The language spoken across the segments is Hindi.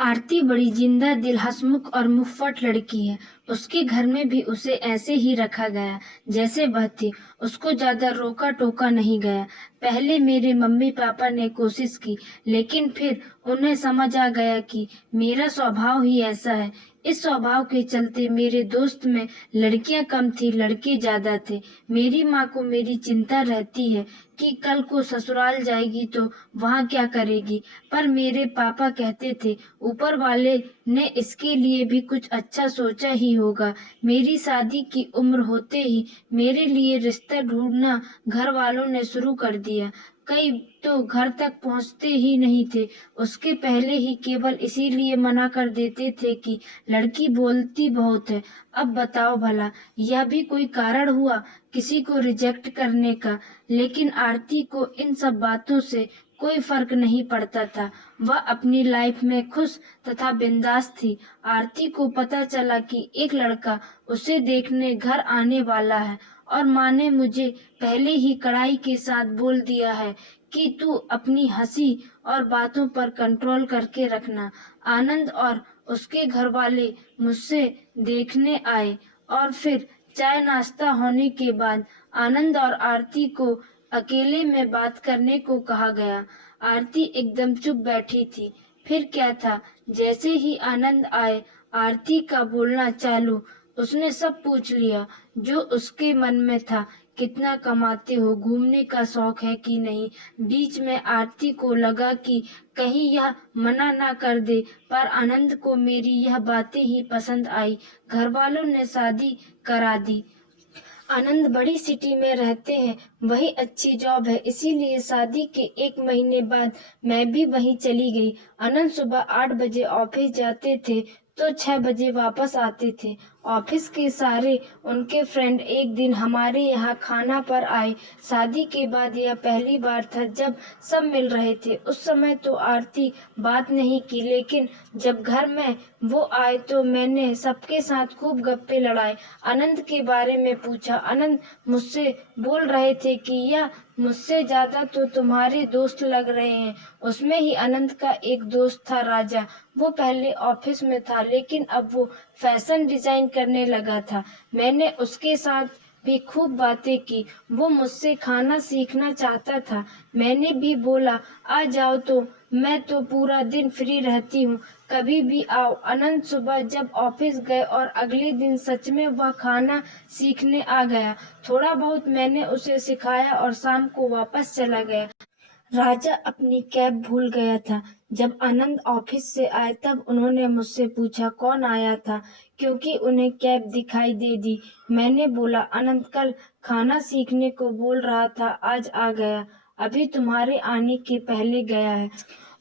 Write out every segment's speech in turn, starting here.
आरती बड़ी जिंदा दिल हंसमुख और मुफ्फट लड़की है। उसके घर में भी उसे ऐसे ही रखा गया जैसे वह थी। उसको ज्यादा रोका टोका नहीं गया। पहले मेरे मम्मी पापा ने कोशिश की, लेकिन फिर उन्हें समझ आ गया कि मेरा स्वभाव ही ऐसा है। इस स्वभाव के चलते मेरे दोस्त में लड़कियां कम थी, लड़के ज्यादा थे। मेरी माँ को मेरी चिंता रहती है कि कल को ससुराल जाएगी तो वहाँ क्या करेगी। पर मेरे पापा कहते थे ऊपर वाले ने इसके लिए भी कुछ अच्छा सोचा ही होगा। मेरी शादी की उम्र होते ही मेरे लिए रिश्ता ढूंढना घर वालों ने शुरू कर दिया। कई तो घर तक पहुंचते ही नहीं थे। उसके पहले ही केवल इसीलिए मना कर देते थे कि लड़की बोलती बहुत है। अब बताओ भला, यह भी कोई कारण हुआ किसी को रिजेक्ट करने का? लेकिन आरती को इन सब बातों से कोई फर्क नहीं पड़ता था। वह अपनी लाइफ में खुश तथा बिंदास थी। आरती को पता चला कि एक लड़का उसे देखने घर आने वाला है और माँ ने मुझे पहले ही कड़ाई के साथ बोल दिया है कि तू अपनी हंसी और बातों पर कंट्रोल करके रखना। आनंद और उसके घर वाले मुझसे देखने आए और फिर चाय नाश्ता होने के बाद आनंद और आरती को अकेले में बात करने को कहा गया। आरती एकदम चुप बैठी थी। फिर क्या था, जैसे ही आनंद आए आरती का बोलना चालू। उसने सब पूछ लिया जो उसके मन में था। कितना कमाते हो, घूमने का शौक है कि नहीं। बीच में आरती को लगा कि कहीं यह मना ना कर दे, पर आनंद को मेरी यह बातें ही पसंद आई। घर वालों ने शादी करा दी। आनंद बड़ी सिटी में रहते हैं, वही अच्छी जॉब है, इसीलिए शादी के 1 महीने बाद मैं भी वहीं चली गई। आनंद सुबह 8 बजे ऑफिस जाते थे तो 6 बजे वापस आते थे। ऑफिस के सारे उनके फ्रेंड एक दिन हमारे यहाँ खाना पर आए। शादी के बाद यह पहली बार था जब सब मिल रहे थे। उस समय तो आरती बात नहीं की, लेकिन जब घर में वो आए तो मैंने सबके साथ खूब गप्पे लड़ाए। आनंद के बारे में पूछा। आनंद मुझसे बोल रहे थे कि यह मुझसे ज्यादा तो तुम्हारे दोस्त लग रहे हैं। उसमें ही आनंद का एक दोस्त था, राजा। वो पहले ऑफिस में था, लेकिन अब वो फैशन डिजाइन करने लगा था। मैंने उसके साथ भी खूब बातें की। वो मुझसे खाना सीखना चाहता था। मैंने भी बोला आ जाओ, तो मैं तो पूरा दिन फ्री रहती हूँ, कभी भी आओ। आनंद सुबह जब ऑफिस गए और अगले दिन सच में वह खाना सीखने आ गया। थोड़ा बहुत मैंने उसे सिखाया और शाम को वापस चला गया। राजा अपनी कैब भूल गया था। जब आनंद ऑफिस से आए तब उन्होंने मुझसे पूछा कौन आया था, क्योंकि उन्हें कैब दिखाई दे दी। मैंने बोला आनंद कल खाना सीखने को बोल रहा था, आज आ गया, अभी तुम्हारे आने के पहले गया है।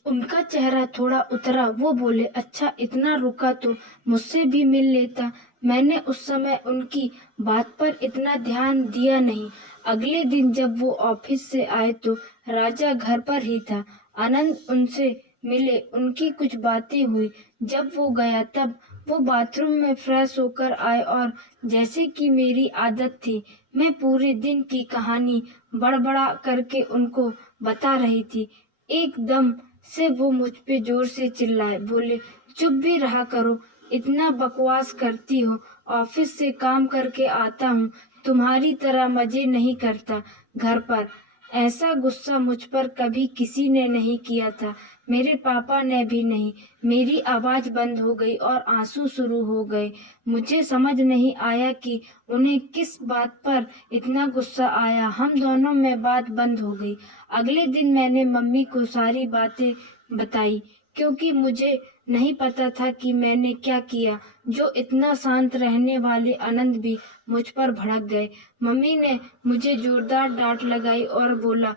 उनका चेहरा थोड़ा उतरा। वो बोले अच्छा, इतना रुका तो मुझसे भी मिल लेता। मैंने उस समय उनकी बात पर इतना ध्यान दिया नहीं। अगले दिन जब वो ऑफिस से आए तो राजा घर पर ही था। आनंद उनसे मिले, उनकी कुछ बातें हुई। जब वो गया तब वो बाथरूम में फ्रेश होकर आए और जैसे कि मेरी आदत थी, मैं पूरे दिन की कहानी बड़बड़ा करके उनको बता रही थी। एकदम से वो मुझ पे जोर से चिल्लाए, बोले चुप भी रहा करो, इतना बकवास करती हो। ऑफिस से काम करके आता हूँ, तुम्हारी तरह मजे नहीं करता घर पर। ऐसा गुस्सा मुझ पर कभी किसी ने नहीं किया था, मेरे पापा ने भी नहीं। मेरी आवाज बंद हो गई और आंसू शुरू हो गए। मुझे समझ नहीं आया कि उन्हें किस बात पर इतना गुस्सा आया। हम दोनों में बात बंद हो गई। अगले दिन मैंने मम्मी को सारी बातें बताई, क्योंकि मुझे नहीं पता था कि मैंने क्या किया। जो इतना शांत रहने वाले आनंद भी मुझ पर भड़क गए। मम्मी ने मुझे जोरदार डांट लगाई और बोला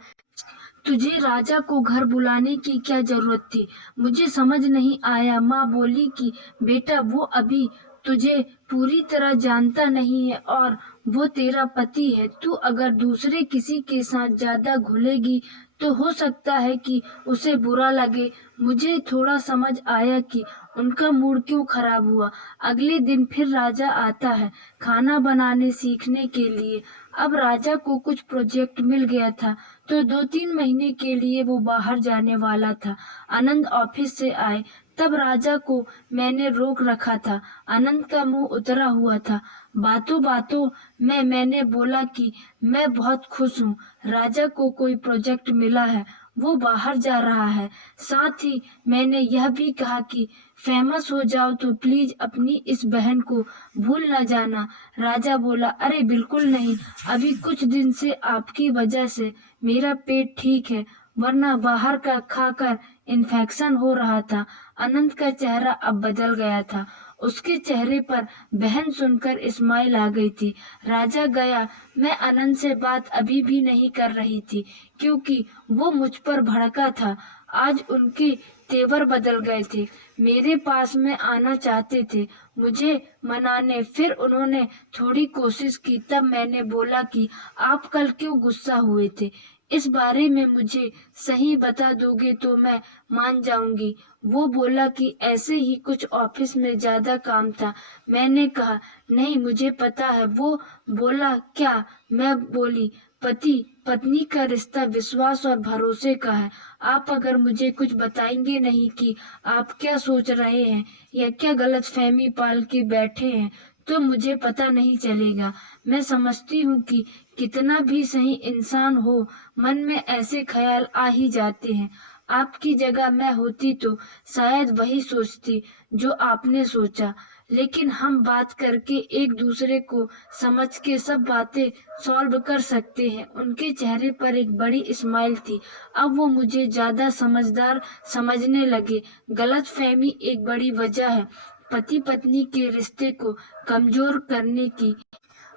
तुझे राजा को घर बुलाने की क्या जरूरत थी? मुझे समझ नहीं आया। माँ बोली कि बेटा वो अभी तुझे पूरी तरह जानता नहीं है और वो तेरा पति है। तू अगर दूसरे किसी के साथ ज्यादा घुलेगी तो हो सकता है कि उसे बुरा लगे। मुझे थोड़ा समझ आया कि उनका मूड क्यों खराब हुआ। अगले दिन फिर राजा आता है खाना बनाने सीखने के लिए। अब राजा को कुछ प्रोजेक्ट मिल गया था तो 2-3 महीने के लिए वो बाहर जाने वाला था। आनंद ऑफिस से आए तब राजा को मैंने रोक रखा था। अनंत का मुंह उतरा हुआ था। बातों बातों में मैंने बोला कि मैं बहुत खुश हूँ। राजा को कोई प्रोजेक्ट मिला है, वो बाहर जा रहा है। साथ ही मैंने यह भी कहा कि फेमस हो जाओ तो प्लीज अपनी इस बहन को भूल न जाना। राजा बोला, अरे बिल्कुल नहीं, अभी कुछ दिन से आपकी वजह से मेरा पेट ठीक है, वरना बाहर का खाकर इन्फेक्शन हो रहा था। अनंत का चेहरा अब बदल गया था। उसके चेहरे पर बहन सुनकर स्माइल आ गई थी। राजा गया। मैं अनंत से बात अभी भी नहीं कर रही थी, क्योंकि वो मुझ पर भड़का था। आज उनके तेवर बदल गए थे। मेरे पास में आना चाहते थे, मुझे मनाने। फिर उन्होंने थोड़ी कोशिश की। तब मैंने बोला कि आप कल क्यों गुस्सा हुए थे? इस बारे में मुझे सही बता दोगे तो मैं मान जाऊंगी। वो बोला कि ऐसे ही कुछ ऑफिस में ज्यादा काम था। मैंने कहा, नहीं मुझे पता है। वो बोला, क्या? मैं बोली, पति पत्नी का रिश्ता विश्वास और भरोसे का है। आप अगर मुझे कुछ बताएंगे नहीं कि आप क्या सोच रहे हैं या क्या गलतफहमी पाल के बैठे हैं, तो मुझे पता नहीं चलेगा। मैं समझती हूँ कि कितना भी सही इंसान हो, मन में ऐसे ख्याल आ ही जाते हैं। आपकी जगह मैं होती तो शायद वही सोचती जो आपने सोचा। लेकिन हम बात करके एक दूसरे को समझ के सब बातें सॉल्व कर सकते हैं। उनके चेहरे पर एक बड़ी स्माइल थी। अब वो मुझे ज्यादा समझदार समझने लगे। गलतफहमी एक बड़ी वजह है पति पत्नी के रिश्ते को कमजोर करने की।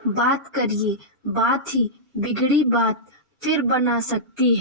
बात करिए, बात ही बिगड़ी बात फिर बना सकती है।